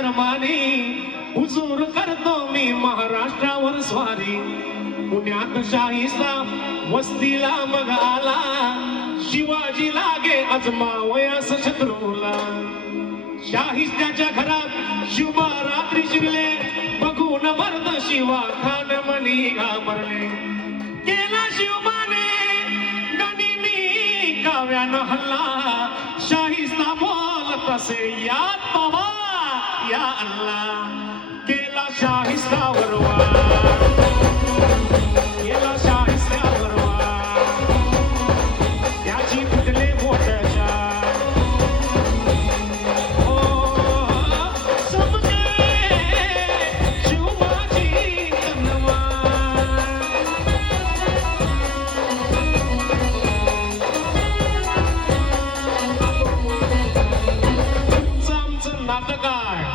Armani हुजूर करतो मी महाराष्ट्रावर स्वारी. पुण्यात शाहीचा वस्तीला मग आला शिवाजी लागे अजमावयास शत्रूला. शाहीच त्याच्या घरात शिवबा रात्री शिरले बघून मर्द शिवा खान मनी घाबरले. केला शिवबाने गनिमी काव्यानं हल्ला शाहीचा बोल तसे या तवा या अल्ला. केला शाहीचा वार केला शाहीचा वार त्याची फुटले मोठ्या नाटक आहे